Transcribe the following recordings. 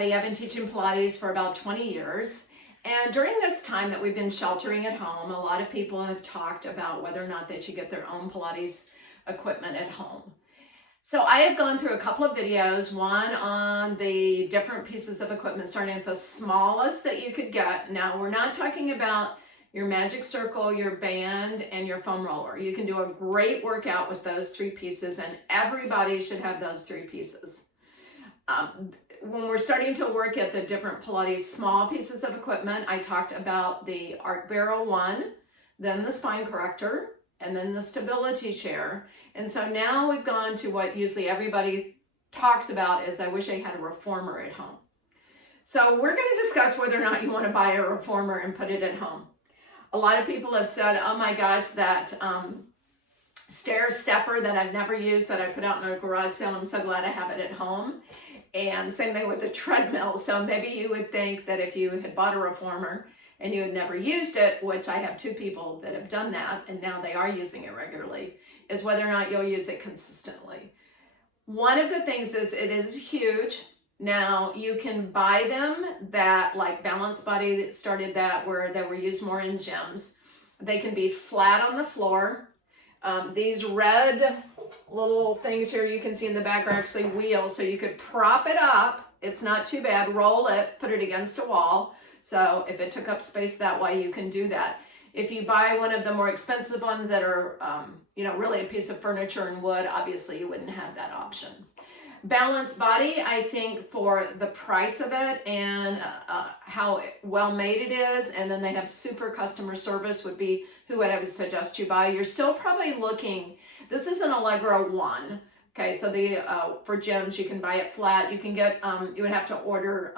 I've been teaching Pilates for about 20 years. And during this time that we've been sheltering at home, a lot of people have talked about whether or not they should get their own Pilates equipment at home. So I have gone through a couple of videos, one on the different pieces of equipment, starting at the smallest that you could get. Now, we're not talking about your magic circle, your band, and your foam roller. You can do a great workout with those three pieces, and everybody should have those three pieces. When we're starting to work at the different Pilates small pieces of equipment, I talked about the arc barrel one, then the spine corrector, and then the stability chair. And so now we've gone to what usually everybody talks about is I wish I had a reformer at home. So we're going to discuss whether or not you want to buy a reformer and put it at home. A lot of people have said, oh my gosh, that stair stepper that I've never used that I put out in a garage sale, I'm so glad I have it at home. And same thing with the treadmill. So maybe you would think that if you had bought a reformer and you had never used it, which I have two people that have done that, and now they are using it regularly, is whether or not you'll use it consistently. One of the things is it is huge. Now you can buy them that, like Balance Buddy that started that, where they were used more in gyms. They can be flat on the floor. These red little things here you can see in the back are actually wheels, so you could prop it up. It's not too bad. Roll it, put it against a wall. So if it took up space that way, you can do that. If you buy one of the more expensive ones that are, really a piece of furniture and wood, obviously you wouldn't have that option. Balance Body, I think for the price of it and how well made it is, and then they have super customer service would be who I would suggest you buy. You're still probably looking, this is an Allegro 1. Okay, so the for gyms, you can buy it flat. You can get, you would have to order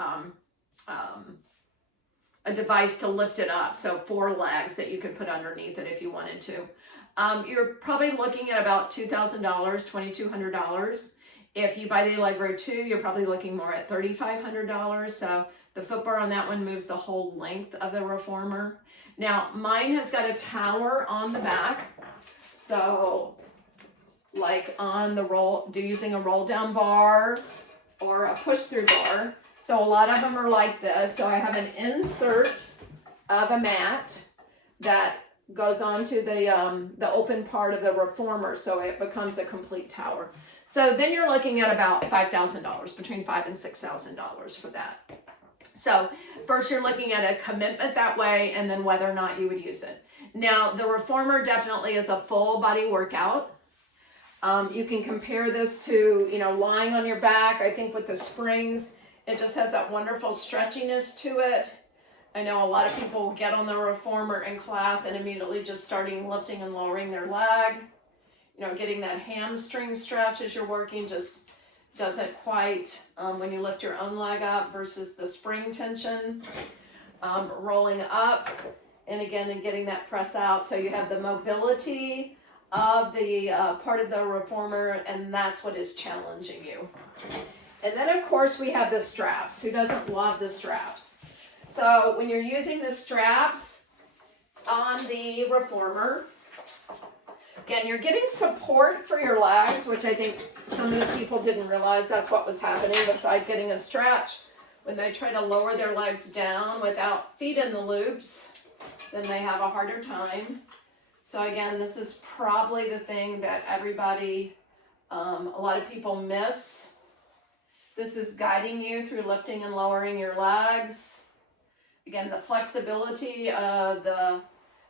a device to lift it up. So 4 legs that you could put underneath it if you wanted to. You're probably looking at about $2,000, $2,200. If you buy the Allegro 2, you're probably looking more at $3,500. So the foot bar on that one moves the whole length of the reformer. Now, mine has got a tower on the back. So like on the using a roll down bar or a push through bar. So a lot of them are like this. So I have an insert of a mat that goes onto the open part of the reformer, so it becomes a complete tower. So then you're looking at about $5,000, between $5,000 and $6,000 for that. So first you're looking at a commitment that way, and then whether or not you would use it. Now the reformer definitely is a full body workout. You can compare this to, lying on your back. I think with the springs, it just has that wonderful stretchiness to it. I know a lot of people will get on the reformer in class and immediately just starting lifting and lowering their leg. Getting that hamstring stretch as you're working just doesn't quite, when you lift your own leg up versus the spring tension. Rolling up and getting that press out. So you have the mobility of the part of the reformer, and that's what is challenging you. And then of course we have the straps. Who doesn't love the straps? So when you're using the straps on the reformer, again, you're getting support for your legs, which I think some of the people didn't realize that's what was happening besides getting a stretch. When they try to lower their legs down without feet in the loops, then they have a harder time. So again, this is probably the thing that everybody, a lot of people miss. This is guiding you through lifting and lowering your legs. Again, the flexibility of the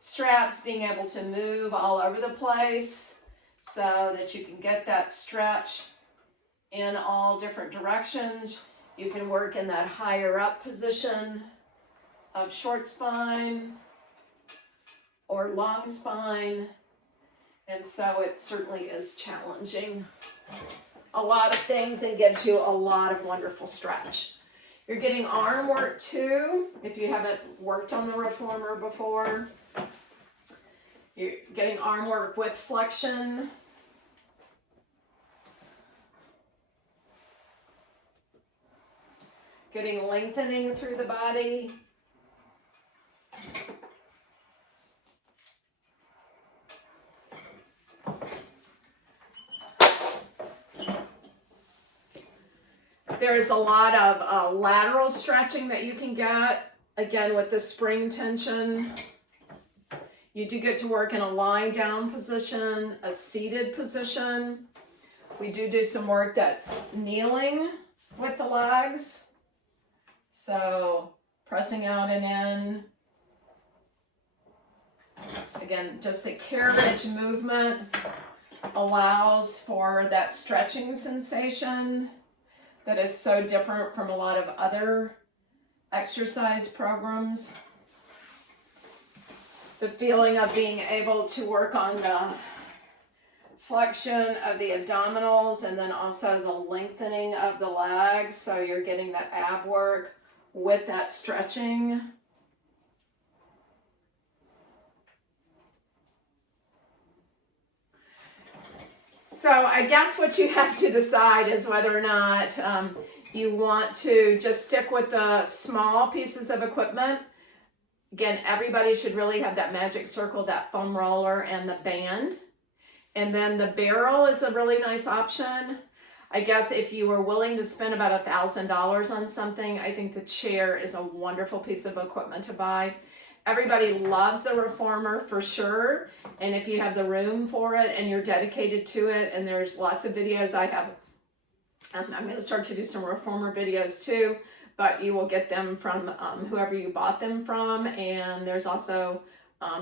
straps, being able to move all over the place so that you can get that stretch in all different directions. You can work in that higher up position of short spine or long spine. And so it certainly is challenging a lot of things and gives you a lot of wonderful stretch. You're getting arm work too, if you haven't worked on the reformer before. You're getting arm work with flexion. Getting lengthening through the body. There's a lot of lateral stretching that you can get, again, with the spring tension. You do get to work in a lying down position, a seated position. We do some work that's kneeling with the legs. So pressing out and in. Again, just the carriage movement allows for that stretching sensation that is so different from a lot of other exercise programs. The feeling of being able to work on the flexion of the abdominals and then also the lengthening of the legs, so you're getting that ab work with that stretching. So I guess what you have to decide is whether or not you want to just stick with the small pieces of equipment. Again, everybody should really have that magic circle, that foam roller, and the band. And then the barrel is a really nice option. I guess if you were willing to spend about $1,000 on something, I think the chair is a wonderful piece of equipment to buy. Everybody loves the reformer for sure. And if you have the room for it and you're dedicated to it, and there's lots of videos I have, I'm going to start to do some reformer videos too, but you will get them from whoever you bought them from. And there's also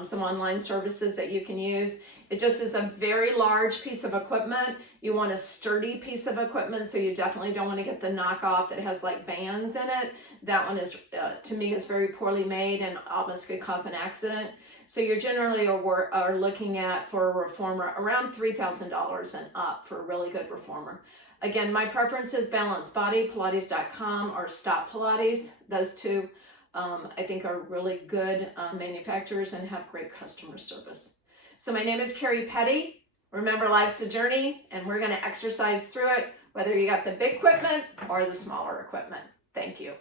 some online services that you can use. It just is a very large piece of equipment. You want a sturdy piece of equipment, so you definitely don't want to get the knockoff that has like bands in it. That one is, to me, is very poorly made and almost could cause an accident. So you're generally are looking at, for a reformer, around $3,000 and up for a really good reformer. Again, my preference is Balanced Body, Pilates.com, or Stop Pilates. Those two, I think, are really good manufacturers and have great customer service. So my name is Jeety Zpetty. Remember, life's a journey, and we're going to exercise through it, whether you got the big equipment or the smaller equipment. Thank you.